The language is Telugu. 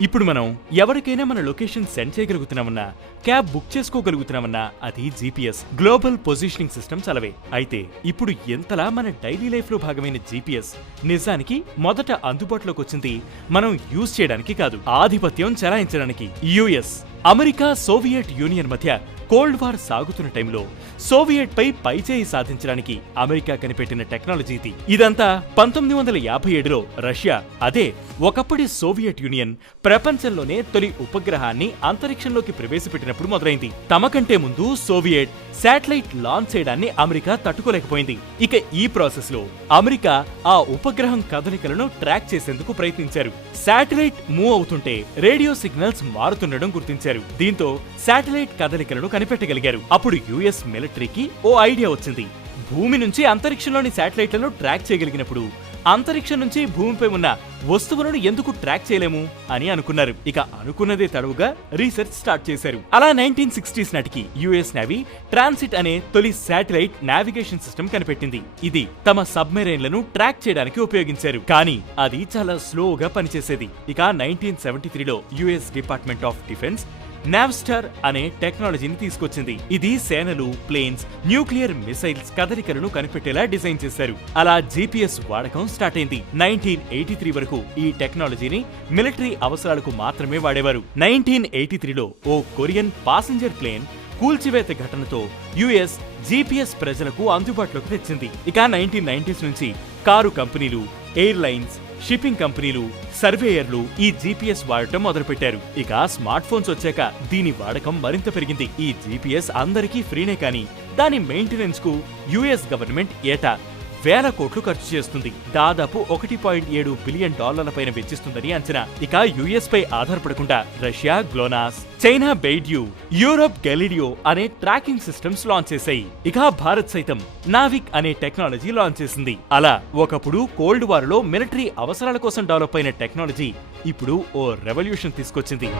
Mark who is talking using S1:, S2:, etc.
S1: ఇప్పుడు మనం ఎవరికైనా మన లొకేషన్ సెండ్ చేయగలుగుతున్నామన్నా క్యాబ్ బుక్ చేసుకోగలుగుతున్నామన్నా అది జీపీఎస్ గ్లోబల్ పొజిషనింగ్ సిస్టమ్ చలవే అయితే ఇప్పుడు ఎంతలా మన డైలీ లైఫ్లో భాగమైన జీపీఎస్ నిజానికి మొదట అందుబాటులోకి వచ్చింది మనం యూజ్ చేయడానికి కాదు ఆధిపత్యం చెలాయించడానికి. యుఎస్ అమెరికా సోవియట్ యూనియన్ మధ్య కోల్డ్ వార్ సాగుతున్న టైంలో సోవియట్ పై పైచేయి సాధించడానికి అమెరికా కనిపెట్టిన టెక్నాలజీ ఇది. ఇదంతా పంతొమ్మిది వందల యాభై ఏడులో రష్యా అదే ఒకప్పటి సోవియట్ యూనియన్ ప్రపంచంలోనే తొలి ఉపగ్రహాన్ని అంతరిక్షంలోకి ప్రవేశపెట్టినప్పుడు మొదలైంది. తమ కంటే ముందు సోవియట్ శాటిలైట్ లాంచ్ చేయడాన్ని అమెరికా తట్టుకోలేకపోయింది. ఇక ఈ ప్రాసెస్లో అమెరికా ఆ ఉపగ్రహం కదలికలను ట్రాక్ చేసేందుకు ప్రయత్నించారు. శాటిలైట్ మూవ్ అవుతుంటే రేడియో సిగ్నల్స్ మారుతుండడం గుర్తించారు. దీంతో శాటిలైట్ కదలికలను కనిపెట్టగలిగారు. అప్పుడు యుఎస్ మిలిటరీకి ఓ ఐడియా వచ్చింది. భూమి నుంచి అంతరిక్షంలోని శాటిలైట్లను ట్రాక్ చేయగలిగినప్పుడు అంతరిక్షం నుంచి భూమిపై ఉన్న వస్తువులను ఎందుకు ట్రాక్ చేయలేము అని అనుకున్నారు. ఇక అనుకున్నదే తడవుగా రీసెర్చ్ స్టార్ట్ చేశారు. అలా నైన్టీన్ సిక్స్టీస్ నాటికి యుఎస్ నేవీ ట్రాన్సిట్ అనే తొలి శాటిలైట్ నావిగేషన్ సిస్టమ్ కనిపెట్టింది. ఇది తమ సబ్మెరైన్లను ట్రాక్ చేయడానికి ఉపయోగించారు. కానీ అది చాలా స్లోగా పనిచేసేది. ఇక నైన్టీన్ సెవెంటీ త్రీలో US department of defence Navstar అనే టెక్నాలజీని తీసుకొచ్చింది. ఇది సేనలు ప్లేన్స్ న్యూక్లియర్ మిసైల్స్ కదలికలను కనిపెట్టేలా డిజైన్ చేశారు. అలా జీపీఎస్ వాడకం స్టార్ట్ అయింది. నైన్టీన్ ఎయిటీ త్రీ వరకు ఈ టెక్నాలజీని మిలిటరీ అవసరాలకు మాత్రమే వాడేవారు. నైన్టీన్ ఎయిటీ త్రీలో ఓ కొరియన్ పాసింజర్ ప్లేన్ కూల్చివేత ఘటనతో యుఎస్ జీపీఎస్ ప్రజలకు అందుబాటులోకి తెచ్చింది. ఇక నైన్టీన్ నైన్టీస్ నుంచి కారు కంపెనీలు ఎయిర్లైన్స్ షిప్పింగ్ కంపెనీలు సర్వేయర్లు ఈ జీపీఎస్ వాడటం మొదలుపెట్టారు. ఇక స్మార్ట్ ఫోన్స్ వచ్చాక దీని వాడకం మరింత పెరిగింది. ఈ జీపీఎస్ అందరికీ ఫ్రీనే కానీ దాని మెయింటెనెన్స్కు యుఎస్ గవర్నమెంట్ ఏటా? వేల కోట్లు ఖర్చు చేస్తుంది. దాదాపు ఒకటి పాయింట్ ఏడు బిలియన్ డాలర్ల పైన వెచ్చిస్తుందని అంచనా. ఇక యుఎస్ పై ఆధారపడకుండా Russia GLONASS China BeiDou Europe Galileo అనే ట్రాకింగ్ సిస్టమ్స్ లాంచ్ చేశాయి. ఇక భారత్ సైతం నావిక్ అనే టెక్నాలజీ లాంచ్ చేసింది. అలా ఒకప్పుడు కోల్డ్ వార్లో మిలిటరీ అవసరాల కోసం డెవలప్ అయిన టెక్నాలజీ ఇప్పుడు ఓ రెవల్యూషన్ తీసుకొచ్చింది.